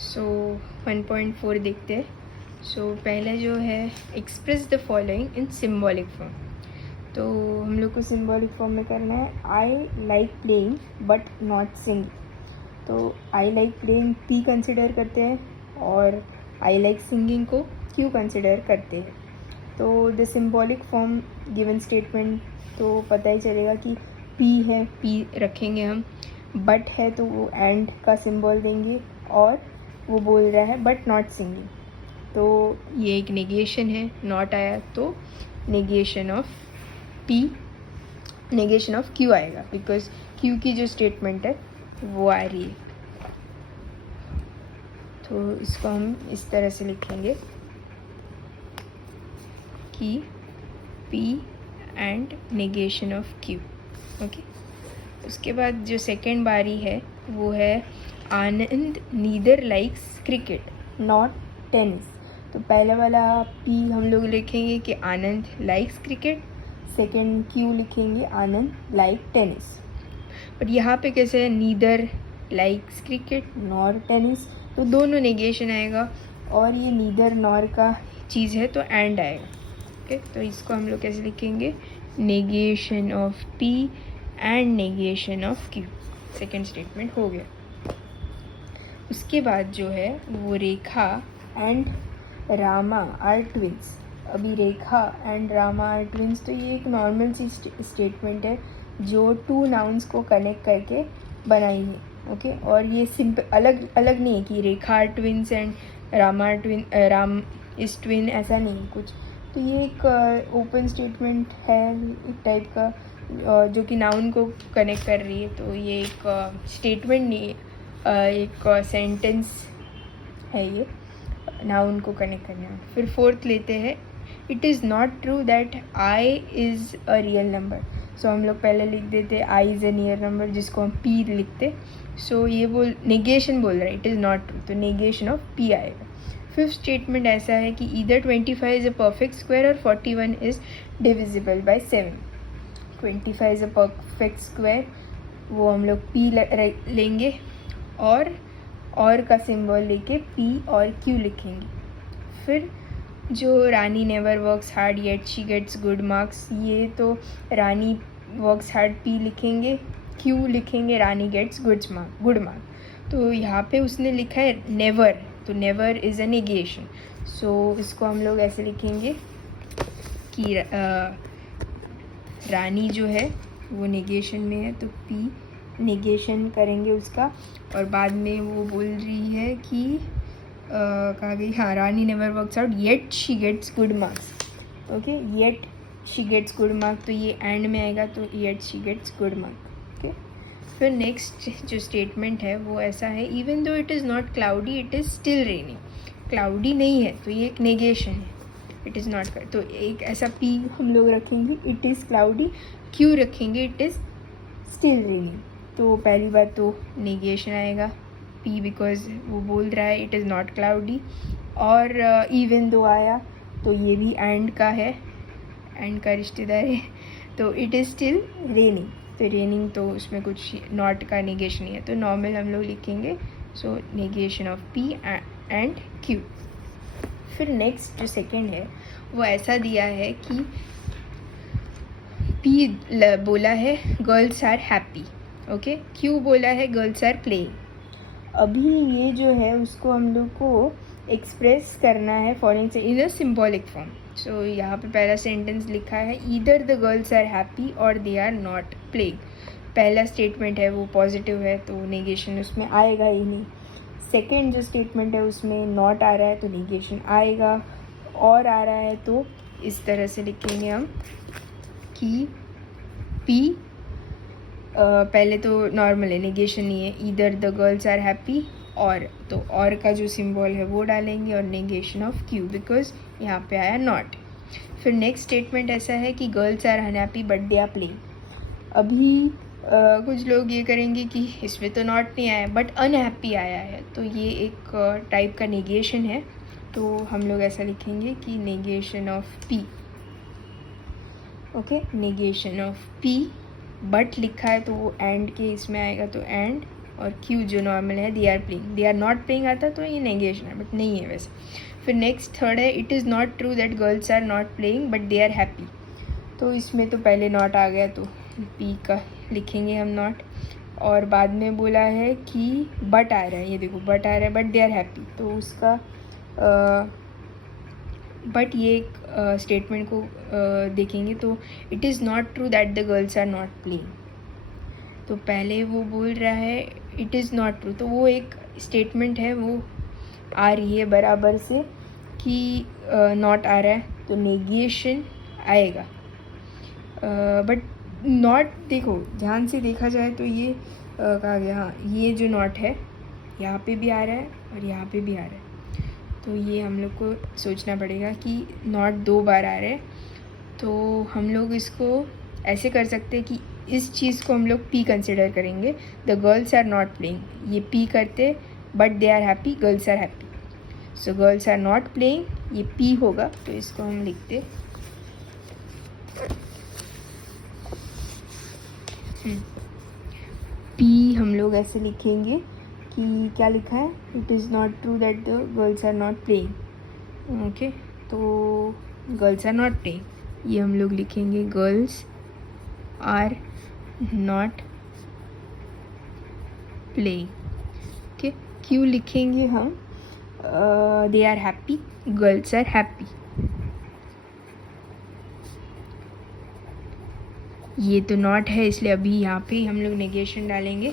सो 1.4 देखते हैं. सो पहले जो है express the following in symbolic form. तो हम लोग को सिम्बॉलिक फॉर्म में करना है. I like playing but not singing. तो I like playing P consider करते हैं और आई लाइक सिंगिंग को क्यू कंसिडर करते हैं. तो the symbolic form given statement तो पता ही चलेगा कि पी है, पी रखेंगे हम. बट है तो वो एंड का सिंबल देंगे और वो बोल रहा है बट नॉट सिंगिंग. तो ये एक नेगेशन है. नॉट आया तो negation of P, negation of Q आएगा बिकॉज क्यू की जो स्टेटमेंट है वो आ रही है. तो इसको हम इस तरह से लिखेंगे कि P and negation of Q. Okay. उसके बाद जो सेकेंड बारी है वो है Anand neither likes cricket not tennis. तो पहले वाला पी हम लोग लिखेंगे कि Anand likes cricket. Second Q लिखेंगे आनंद लाइक टेनिस. बट यहाँ पे कैसे है, neither likes cricket nor tennis, तो दोनों नेगेशन आएगा और ये नीदर नॉर का चीज़ है तो एंड आएगा. ओके. तो इसको हम लोग कैसे लिखेंगे, negation of P and negation of Q. Second statement हो गया. उसके बाद जो है वो रेखा एंड रामा आर ट्विंस. अभी रेखा एंड रामा आर ट्विंस, तो ये एक नॉर्मल सी स्टेटमेंट है जो टू नाउन्स को कनेक्ट करके बनाई है. ओके. और ये सिंपल अलग अलग नहीं है कि Rekha are twins and Rama are twin, Ram is twin, ऐसा नहीं है कुछ. तो ये एक ओपन स्टेटमेंट है एक टाइप का जो कि नाउन को कनेक्ट कर रही है. तो ये एक स्टेटमेंट नहीं है, एक सेंटेंस है ये नाउन को कनेक्ट करने में. फिर फोर्थ लेते हैं, it is not true that i is a real number. So हम लोग पहले लिख देते i is a near number जिसको हम पी लिखते. सो ये बोल नेगेशन बोल रहा है, इट इज़ नॉट ट्रू, तो नेगेशन ऑफ पी आएगा. फिफ्थ स्टेटमेंट ऐसा है कि either 25 is a perfect square और 41 is divisible by 7. 25 is a perfect square, वो हम लोग पी लेंगे और का सिंबल लेके पी और क्यू लिखेंगे. फिर जो Rani never works hard yet she gets good marks, ये तो रानी वर्क्स हार्ड पी लिखेंगे, क्यू लिखेंगे रानी गेट्स गुड मार्क. तो यहाँ पे उसने लिखा है नेवर, तो नेवर इज़ अ नेगेशन. सो इसको हम लोग ऐसे लिखेंगे कि रानी जो है वो नेगेशन में है तो पी नेगेशन करेंगे उसका. और बाद में वो बोल रही है कि कहा गई, हाँ, Rani never works out yet she gets good marks. Okay. Yet she gets good mark, तो ये एंड में आएगा तो yet she gets good mark. Okay. फिर नेक्स्ट जो स्टेटमेंट है वो ऐसा है, even though it is not cloudy it is still raining. Cloudy नहीं है तो ये एक नेगेशन है, इट इज़ नॉट. तो एक ऐसा पी हम लोग रखेंगे, इट इज़ क्लाउडी, क्यू रखेंगे इट इज़ स्टिल रेनिंग. तो पहली बात तो नेगेशन आएगा पी बिकॉज वो बोल रहा है इट इज़ नॉट क्लाउडी. और इवन दो आया तो ये भी एंड का है, एंड का रिश्तेदार है. तो इट इज़ स्टिल रेनिंग, तो रेनिंग तो उसमें कुछ नॉट का नेगेशन नहीं है तो नॉर्मल हम लोग लिखेंगे. So negation of P and Q. फिर नेक्स्ट जो सेकेंड है वो ऐसा दिया है कि पी बोला है girls are happy. Okay. Q बोला है गर्ल्स आर प्लेइंग. अभी ये जो है उसको हम लोग को एक्सप्रेस करना है फॉरेन से इन अ सिम्बॉलिक फॉर्म. सो यहाँ पे पहला सेंटेंस लिखा है, either the girls are happy और दे आर नॉट प्लेइंग. पहला स्टेटमेंट है वो पॉजिटिव है तो नेगेशन उसमें आएगा ही नहीं. सेकेंड जो स्टेटमेंट है उसमें नॉट आ रहा है तो नेगेशन आएगा, और आ रहा है तो इस तरह से लिखेंगे हम कि पी पहले तो नॉर्मल है, नेगेशन नहीं है. Either the girls are happy और, तो और का जो सिंबल है वो डालेंगे और नेगेशन ऑफ क्यू बिकॉज यहाँ पे आया नॉट. फिर नेक्स्ट स्टेटमेंट ऐसा है कि girls are unhappy but they are playing. अभी कुछ लोग ये करेंगे कि इसमें तो नॉट नहीं आया बट अनहैप्पी आया है तो ये एक टाइप का नेगेशन है. तो हम लोग ऐसा लिखेंगे कि negation of P. Okay. Negation of P but लिखा है तो वो एंड के इसमें आएगा तो एंड, और क्यू जो नॉर्मल है they are playing, they are not playing आता तो ये नेगेशन है, बट नहीं है वैसे। फिर नेक्स्ट थर्ड है it is not true that girls are not playing but they are happy. तो इसमें तो पहले नॉट आ गया तो पी का लिखेंगे हम नॉट, और बाद में बोला है कि बट आ रहा है, ये देखो बट आ रहा है, बट दे आर हैप्पी, तो उसका बट ये एक स्टेटमेंट को देखेंगे तो it is not true that the girls are not playing. तो पहले वो बोल रहा है इट इज़ नॉट ट्रू, तो वो एक स्टेटमेंट है वो आ रही है बराबर से कि नॉट आ रहा है तो नेगेशन आएगा। बट नॉट देखो ध्यान से देखा जाए तो ये कहा गया, हाँ ये जो नॉट है यहाँ पे भी आ रहा है और यहाँ पे भी आ रहा है, तो ये हम लोग को सोचना पड़ेगा कि नॉट 2 बार आ रहा है। तो हम लोग इसको ऐसे कर सकते हैं कि इस चीज़ को हम लोग पी कंसिडर करेंगे, the girls are not playing, ये पी करते but they are happy, girls are happy, so girls are not playing, ये पी होगा, तो इसको हम लिखते पी हम लोग ऐसे लिखेंगे कि क्या लिखा है, it is not true that the girls are not playing. Okay, तो गर्ल्स आर नॉट प्लेइंग, ये हम लोग लिखेंगे girls are not playing. Okay, क्यों लिखेंगे हम, they are happy, girls are happy. ये तो नॉट है इसलिए अभी यहाँ पे हम लोग नेगेशन डालेंगे।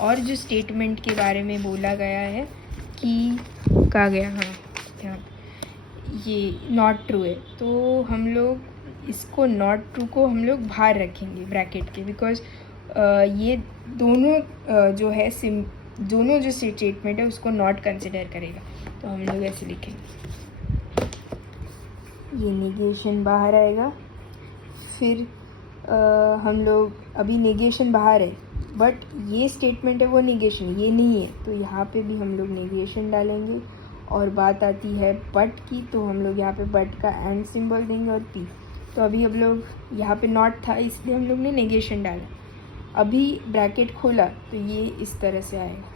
और जो स्टेटमेंट के बारे में बोला गया है कि कहा गया, हाँ यहाँ ये नॉट ट्रू है, तो हम लोग इसको नॉट ट्रू को हम लोग बाहर रखेंगे ब्रैकेट के, बिकॉज ये दोनों जो है दोनों जो स्टेटमेंट है उसको नॉट कंसिडर करेगा, तो हम लोग ऐसे लिखेंगे, ये नेगेशन बाहर आएगा। फिर हम लोग अभी नेगेशन बाहर है बट ये स्टेटमेंट है वो नेगेशन, ये नहीं है, तो यहाँ पे भी हम लोग नेगेशन डालेंगे। और बात आती है बट की, तो हम लोग यहाँ पे बट का एंड सिंबल देंगे और पी। तो अभी हम लोग यहाँ पे नॉट था इसलिए हम लोग ने नेगेशन डाला, अभी ब्रैकेट खोला तो ये इस तरह से आएगा,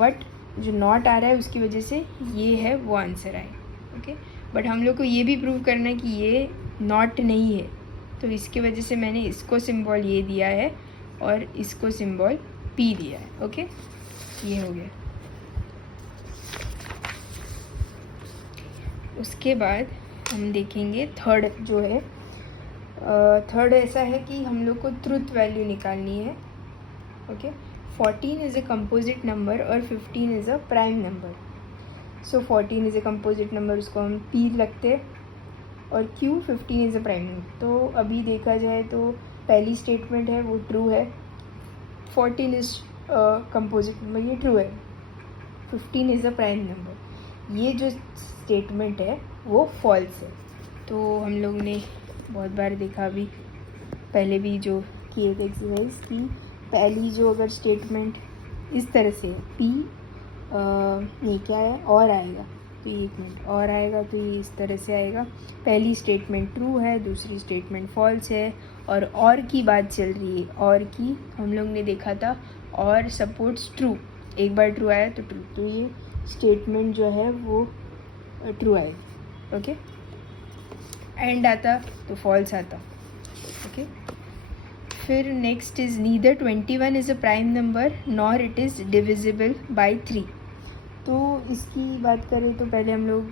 बट जो नॉट आ रहा है उसकी वजह से ये है वो आंसर आएगा। ओके, बट हम लोग को ये भी प्रूव करना है कि ये नॉट नहीं है, तो इसके वजह से मैंने इसको सिंबल ये दिया है और इसको सिंबल पी दिया है। ओके, ये हो गया। उसके बाद हम देखेंगे थर्ड जो है, थर्ड ऐसा है कि हम लोग को ट्रुथ वैल्यू निकालनी है। Okay, 14 is a composite number और 15 is a prime number. So 14 is a composite number, उसको हम पी लगते हैं, और Q 15 is a prime number. तो अभी देखा जाए तो पहली स्टेटमेंट है वो ट्रू है, 14 इज़ कंपोजिट नंबर, ये ट्रू है, 15 इज़ अ प्राइम नंबर, ये जो स्टेटमेंट है वो फॉल्स है। तो हम लोग ने बहुत बार देखा, अभी पहले भी जो किए थे एक्सरसाइज की, पहली जो अगर स्टेटमेंट इस तरह से है पी नहीं क्या है और आएगा, तो ये 1 मिनट और आएगा, तो ये इस तरह से आएगा। पहली स्टेटमेंट ट्रू है, दूसरी स्टेटमेंट फॉल्स है, और की बात चल रही है, और की हम लोग ने देखा था और सपोर्ट्स ट्रू, एक बार ट्रू आया तो ट्रू, तो ये स्टेटमेंट जो है वो ट्रू आएगा। ओके, एंड आता तो फॉल्स आता। ओके, फिर next is neither 21 is a prime number nor it is divisible by 3। तो इसकी बात करें तो पहले हम लोग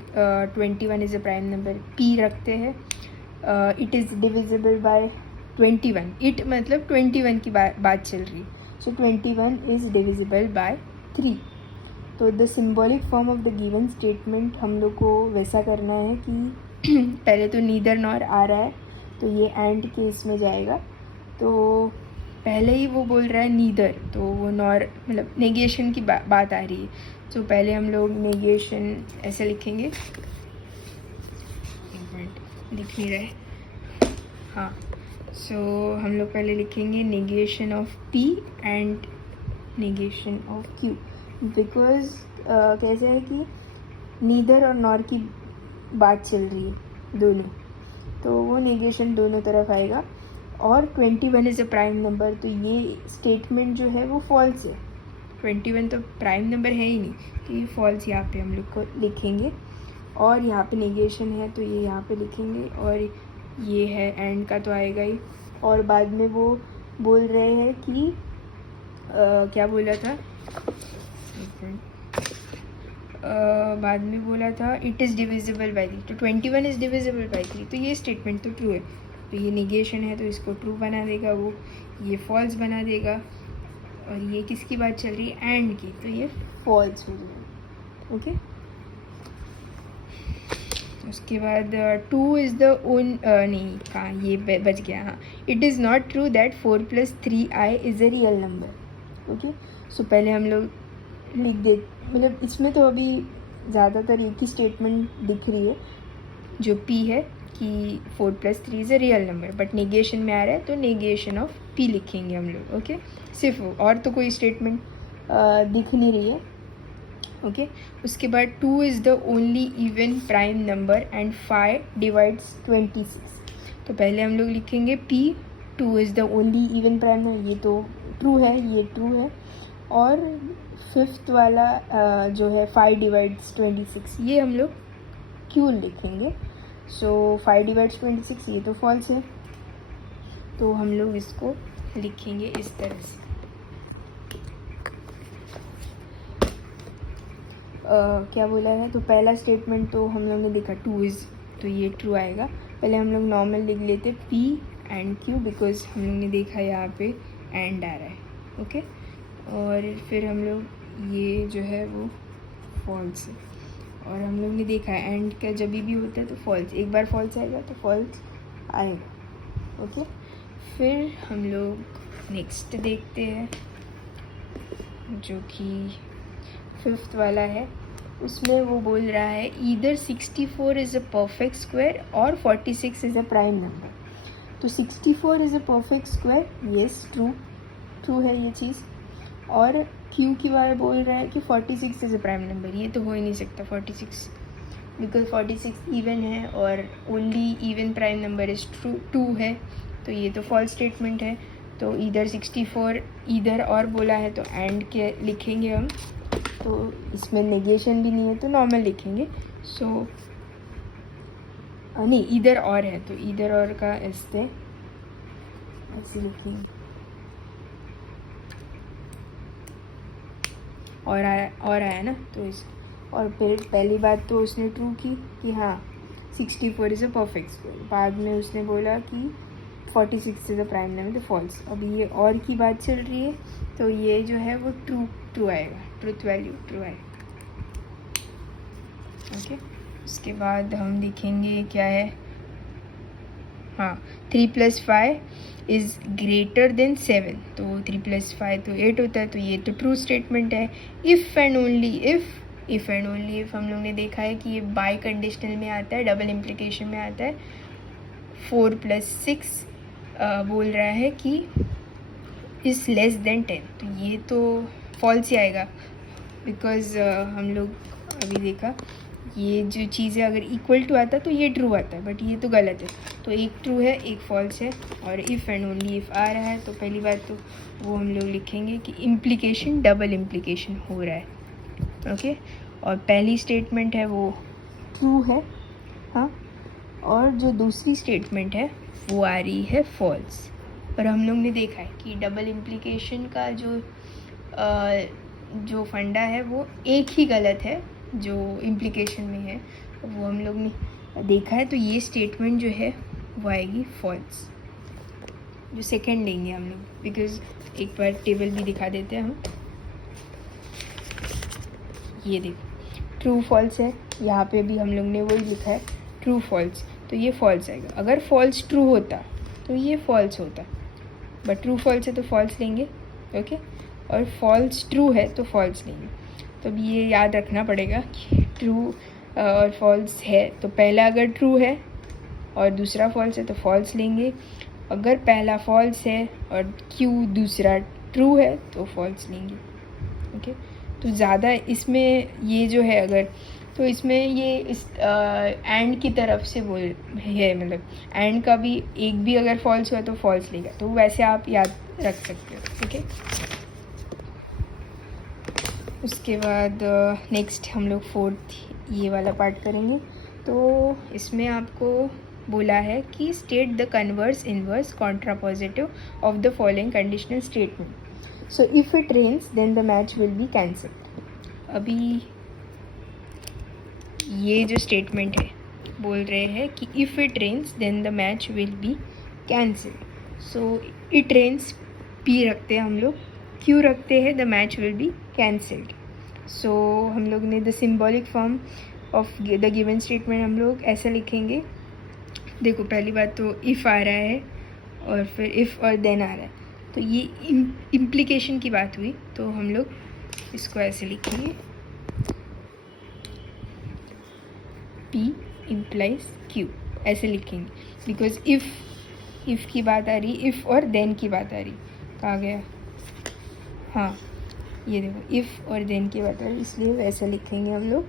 21 is a prime number P रखते हैं, it is divisible by 21, it मतलब 21 की बात चल रही है, सो 21 इज़ डिविजिबल बाय 3। तो the symbolic form of the given statement हम लोग को वैसा करना है कि पहले तो नीदर नॉर आ रहा है तो ये एंड केस में जाएगा, तो पहले ही वो बोल रहा है नीदर, तो वो नॉर मतलब नेगेशन की बात आ रही है, तो पहले हम लोग नेगेशन ऐसे लिखेंगे, एक मिनट लिख नहीं रहे, हाँ, सो हम लोग पहले लिखेंगे negation of P and negation of Q, because कैसे है कि नीदर और नॉर की बात चल रही है दोनों, तो वो नेगेशन दोनों तरफ आएगा। और 21 इज़ अ प्राइम नंबर, तो ये स्टेटमेंट जो है वो फॉल्स है, 21 तो प्राइम नंबर है ही नहीं, तो ये फॉल्स यहाँ पे हम लोग को लिखेंगे। और यहाँ पे नेगेशन है तो ये यहाँ पे लिखेंगे, और ये है एंड का तो आएगा ही। और बाद में वो बोल रहे हैं कि क्या बोला था, बाद में बोला था इट इज़ डिविजिबल बाई 3, तो 21 इज़ डिविजिबल बाई 3, तो ये स्टेटमेंट तो ट्रू है। तो ये नेगेशन है तो इसको ट्रू बना देगा वो, ये फॉल्स बना देगा। और ये किसकी बात चल रही है, एंड की, तो ये फॉल्स हो जाएगा। ओके, उसके बाद 2 इज़ द ओन नहीं कहाँ, ये बच गया, हाँ, it is not true that 4 + 3i is a real number. Okay, so पहले हम लोग लिख दे, मतलब इसमें तो अभी ज़्यादातर एक ही स्टेटमेंट दिख रही है जो P है कि 4 + 3 is a real number, but negation में आ रहा है तो नेगेशन ऑफ P लिखेंगे हम लोग। ओके, सिर्फ वो, और तो कोई स्टेटमेंट दिख नहीं रही है। ओके, उसके बाद 2 is the only even prime number and 5 divides 26, तो पहले हम लोग लिखेंगे P, 2 is the only even prime number, ये तो ट्रू है, ये ट्रू है। और फिफ्थ वाला जो है 5 डिवाइड्स 26, ये हम लोग Q लिखेंगे। सो 5 डिवाइड्स 26 ये तो फॉल्स है, तो हम लोग इसको लिखेंगे इस तरह से। क्या बोला है, तो पहला स्टेटमेंट तो हम लोग ने देखा 2 इज़, तो ये ट्रू आएगा। पहले हम लोग नॉर्मल लिख लेते P एंड Q, बिकॉज हम लोग ने देखा यहाँ पे एंड आ रहा है। ओके, और फिर हम लोग ये जो है वो फॉल्स है, और हम लोग ने देखा है एंड का जब भी होता है तो फॉल्स, एक बार फॉल्स आएगा तो फॉल्स आएगा। ओके, फिर हम लोग नेक्स्ट देखते हैं जो कि फिफ्थ वाला है। उसमें वो बोल रहा है either 64 is a perfect square और 46 इज़ अ प्राइम नंबर। तो 64 is a perfect square, yes true है ये चीज़। और Q की बार बोल रहा है कि 46 इज़ अ प्राइम नंबर, ये तो हो ही नहीं सकता 46, बिकॉज 46 इवन है और only even prime number is true 2 है, तो ये तो फॉल्स स्टेटमेंट है। तो ईदर 64, ईदर और बोला है तो एंड के लिखेंगे हम, तो इसमें नेगेशन भी नहीं है तो नॉर्मल लिखेंगे। सो नहीं, ईदर और है तो ईदर और का ऐसे लिखेंगे। और आया ना, तो इस, और फिर पहली बात तो उसने ट्रू की कि हाँ 64 इज़ अ परफेक्ट स्क्वायर, बाद में उसने बोला कि 46 इज़ अ प्राइम नंबर, तो फॉल्स। अभी ये और की बात चल रही है, तो ये जो है वो ट्रू आएगा, ट्रुथ वैल्यू ट्रू आएगा। ओके, उसके बाद हम देखेंगे क्या है, हाँ 3 + 5 इज़ ग्रेटर देन 7, तो 3 + 5 तो 8 होता है, तो ये तो ट्रू स्टेटमेंट है। इफ़ एंड ओनली इफ़ हम लोग ने देखा है कि ये बाय कंडीशनल में आता है, डबल इम्प्लीकेशन में आता है। 4 + 6 बोल रहा है कि इज़ लेस देन 10, तो ये तो फॉल्स ही आएगा, बिकॉज हम लोग अभी देखा ये जो चीज़ है अगर इक्वल टू आता तो ये ट्रू आता है, बट ये तो गलत है, तो एक ट्रू है एक फॉल्स है। और इफ़ एंड ओनली इफ़ आ रहा है तो पहली बात तो वो हम लोग लिखेंगे कि इम्प्लीकेशन डबल इम्प्लीकेशन हो रहा है। ओके, और पहली स्टेटमेंट है वो ट्रू है, हाँ, और जो दूसरी स्टेटमेंट है वो आ रही है फॉल्स। और हम लोग ने देखा है कि डबल इम्प्लीकेशन का जो फंडा है वो एक ही गलत है जो इम्प्लीकेशन में है, वो हम लोग ने देखा है, तो ये स्टेटमेंट जो है वो आएगी फॉल्स, जो सेकंड लेंगे हम लोग, बिकॉज एक बार टेबल भी दिखा देते हैं हम। ये देखो ट्रू फॉल्स है, यहाँ पे भी हम लोग ने वही लिखा है ट्रू फॉल्स, तो ये फॉल्स आएगा। अगर फॉल्स ट्रू होता तो ये फॉल्स होता, बट ट्रू फॉल्स है तो फॉल्स लेंगे। ओके, और फॉल्स ट्रू है तो फॉल्स लेंगे। तो अब ये याद रखना पड़ेगा कि ट्रू और फॉल्स है तो पहला अगर ट्रू है और दूसरा फॉल्स है तो फॉल्स लेंगे, अगर पहला फॉल्स है और Q दूसरा ट्रू है तो फॉल्स लेंगे। ओके, तो ज़्यादा इसमें ये जो है अगर, तो इसमें ये इस एंड की तरफ से बोल है, मतलब एंड का भी एक भी अगर फॉल्स हुआ तो फॉल्स लेगा, तो वैसे आप याद रख सकते हो। ठीक है, उसके बाद नेक्स्ट हम लोग फोर्थ ये वाला पार्ट करेंगे। तो इसमें आपको बोला है कि state the converse inverse contrapositive of the following conditional statement. So if it rains then the match will be cancelled. अभी ये जो स्टेटमेंट है बोल रहे हैं कि if it rains then the match will be cancelled. So it rains P रखते हैं हम लोग, क्यू रखते हैं the match will be cancelled. So हम लोग ने the symbolic form of the given statement हम लोग ऐसा लिखेंगे। देखो पहली बात तो इफ़ आ रहा है और फिर इफ़ और देन आ रहा है, तो ये इम्प्लीकेशन की बात हुई, तो हम लोग इसको ऐसे लिखेंगे P implies Q, ऐसे लिखेंगे। बिकॉज इफ़ की बात आ रही, इफ़ और देन की बात आ रही, कहाँ गया, हाँ ये देखो इफ़ और देन की बात आ रही, इसलिए वैसा लिखेंगे हम लोग।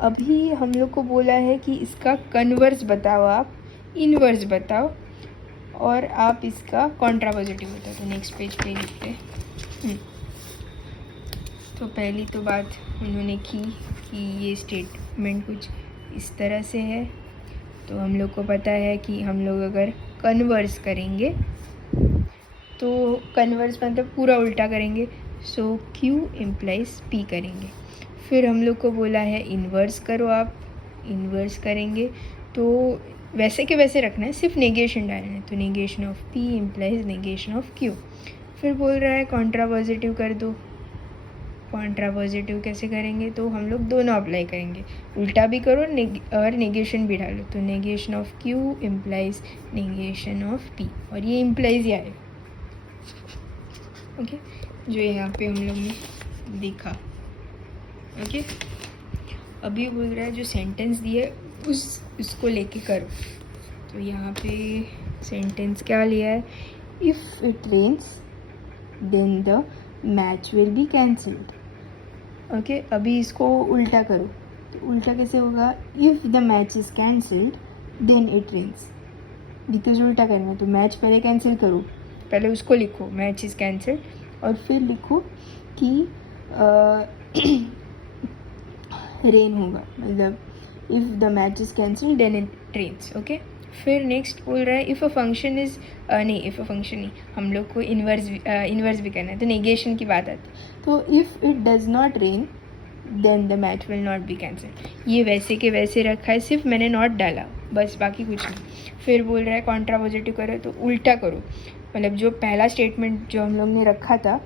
अभी हम लोग को बोला है कि इसका कन्वर्स बताओ, आप इनवर्स बताओ और आप इसका कॉन्ट्रापोजिटिव बताओ। तो नेक्स्ट पेज पे लिखते हैं। तो पहली तो बात उन्होंने की कि ये स्टेटमेंट कुछ इस तरह से है। तो हम लोग को पता है कि हम लोग अगर कन्वर्स करेंगे तो कन्वर्स मतलब पूरा उल्टा करेंगे, सो Q इम्प्लाइज P करेंगे। फिर हम लोग को बोला है इन्वर्स करो, आप इन्वर्स करेंगे तो वैसे के वैसे रखना है, सिर्फ नेगेशन डालना है। तो negation of P implies negation of Q। फिर बोल रहा है कॉन्ट्रापोजिटिव कर दो। कॉन्ट्रापोजिटिव कैसे करेंगे, तो हम लोग दोनों अप्लाई करेंगे, उल्टा भी करो और नेगेशन भी डालो। तो negation of Q implies negation of P, और ये इम्प्लाइज ही आएगा। ओके, जो यहाँ पे हम लोग ने देखा। ओके, अभी बोल रहा है जो सेंटेंस दिए उसको लेके करो। तो यहाँ पे सेंटेंस क्या लिया है, if it rains then the match will be cancelled. Okay, अभी इसको उल्टा करो। तो उल्टा कैसे होगा, if the match is cancelled then it rains. Because उल्टा करना है तो मैच पहले कैंसिल करो, पहले उसको लिखो मैच इज़ कैंसल्ड, और फिर लिखो कि रेन होगा, मतलब if the match is cancelled then it rains. Okay, फिर नेक्स्ट बोल रहा है इफ़ अ फंक्शन इज़ नहीं, इफ़ अ फंक्शन नहीं, हम लोग को इन्वर्स भी करना है, तो नेगेशन की बात आती है। तो if it does not rain then the match will not be cancelled. ये वैसे के वैसे रखा है, सिर्फ मैंने नॉट डाला बस, बाकी कुछ नहीं। फिर बोल रहा है कॉन्ट्रापोजिटिव करो, तो उल्टा करो, मतलब जो पहला स्टेटमेंट जो हम लोग ने रखा था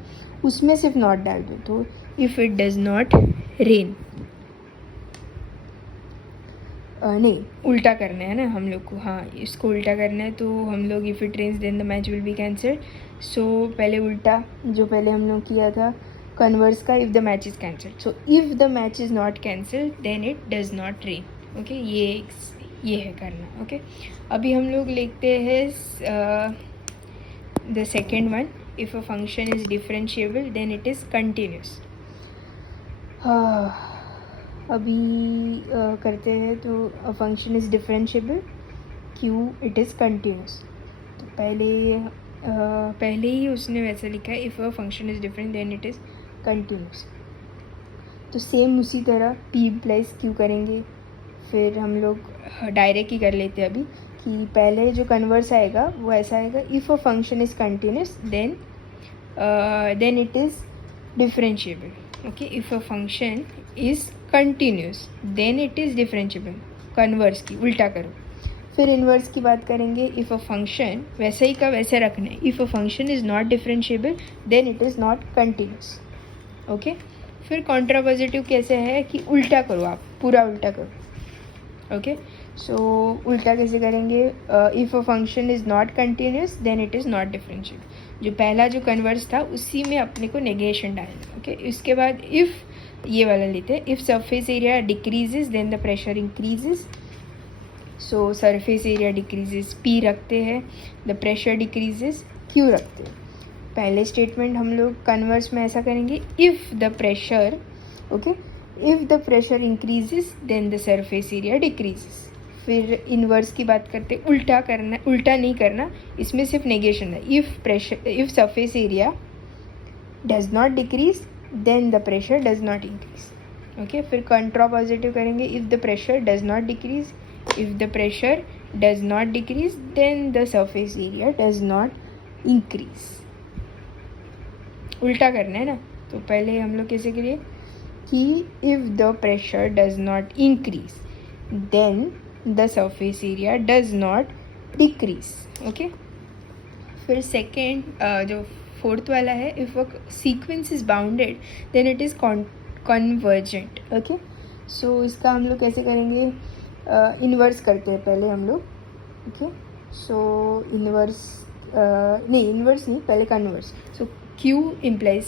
उसमें सिर्फ नॉट डाल दो। तो if it does not rain, नहीं उल्टा करना है ना हम लोग को, हाँ इसको उल्टा करना है। तो हम लोग if it rains then the match will be cancelled. So पहले उल्टा जो पहले हम लोग किया था कन्वर्स का, if the match is cancelled. So if the match is not cancelled then it does not rain. Okay, ये है करना। ओके, अभी हम लोग लिखते हैं the second one, if a function is differentiable then it is continuous. अभी करते हैं। तो a function is differentiable, Q it is continuous. तो पहले ही उसने वैसा लिखा है, if a function is different then it is continuous. तो सेम उसी तरह P इम्प्लाइज Q करेंगे। फिर हम लोग डायरेक्ट ही कर लेते हैं अभी कि पहले जो कन्वर्स आएगा वो ऐसा आएगा, if a function is continuous then it is differentiable. Okay, if a function is continuous then it is differentiable. Converse की उल्टा करो। फिर इन्वर्स की बात करेंगे, इफ़ अ फंक्शन वैसे ही का वैसे रखना है, if a function is not differentiable then it is not continuous. Okay, फिर कॉन्ट्रापोजिटिव कैसे है कि उल्टा करो, आप पूरा उल्टा करो। ओके, सो उल्टा कैसे करेंगे, if a function is not continuous then it is not differentiable. जो पहला जो कन्वर्स था उसी में अपने को नेगेशन डालना। ओके, इसके बाद इफ़ ये वाला लेते हैं, if surface area decreases then the pressure increases. So surface area decreases P रखते हैं, द प्रेशर डिक्रीजेज Q रखते हैं। पहले स्टेटमेंट हम लोग कन्वर्स में ऐसा करेंगे, if the pressure, okay, if the pressure increases then the surface area decreases. फिर इन्वर्स की बात करते, उल्टा करना, उल्टा नहीं करना, इसमें सिर्फ नेगेशन है। If surface area does not decrease then the pressure does not increase. Okay, फिर कंट्रा पॉजिटिव करेंगे. If the pressure does not decrease, if the pressure does not decrease then the surface area does not increase. उल्टा करना है ना, तो पहले हम लोग कैसे करिए कि if the pressure does not increase then the surface area does not decrease. Okay, फिर सेकेंड जो फोर्थ वाला है, if a sequence is bounded then it is convergent. Okay, so इसका हम लोग कैसे करेंगे, इन्वर्स करते हैं पहले हम लोग. ओके, सो इन्वर्स नहीं, इन्वर्स नहीं, पहले कन्वर्स. सो Q इम्प्लाइज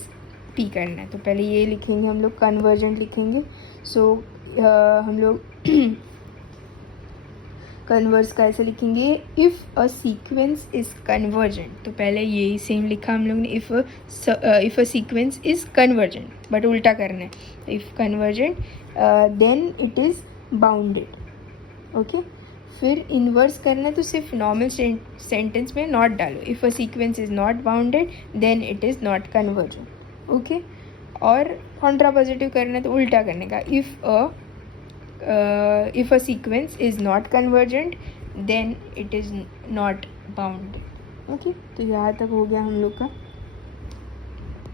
P करना है, तो पहले ये लिखेंगे हम लोग, कन्वर्जेंट लिखेंगे. सो हम लोग कन्वर्स का ऐसे लिखेंगे, if a sequence is convergent. तो पहले यही सेम लिखा हम लोग ने, if a sequence is convergent, but उल्टा करना है. If convergent then it is bounded. Okay, फिर इन्वर्स करना है तो सिर्फ नॉर्मल सेंटेंस में नॉट डालो. If a sequence is not bounded then it is not convergent. Okay, और कॉन्ट्रा पॉजिटिव करना है तो उल्टा करने का. if a sequence is not convergent then it is not bounded. Okay, तो यहाँ तक हो गया हम लोग का.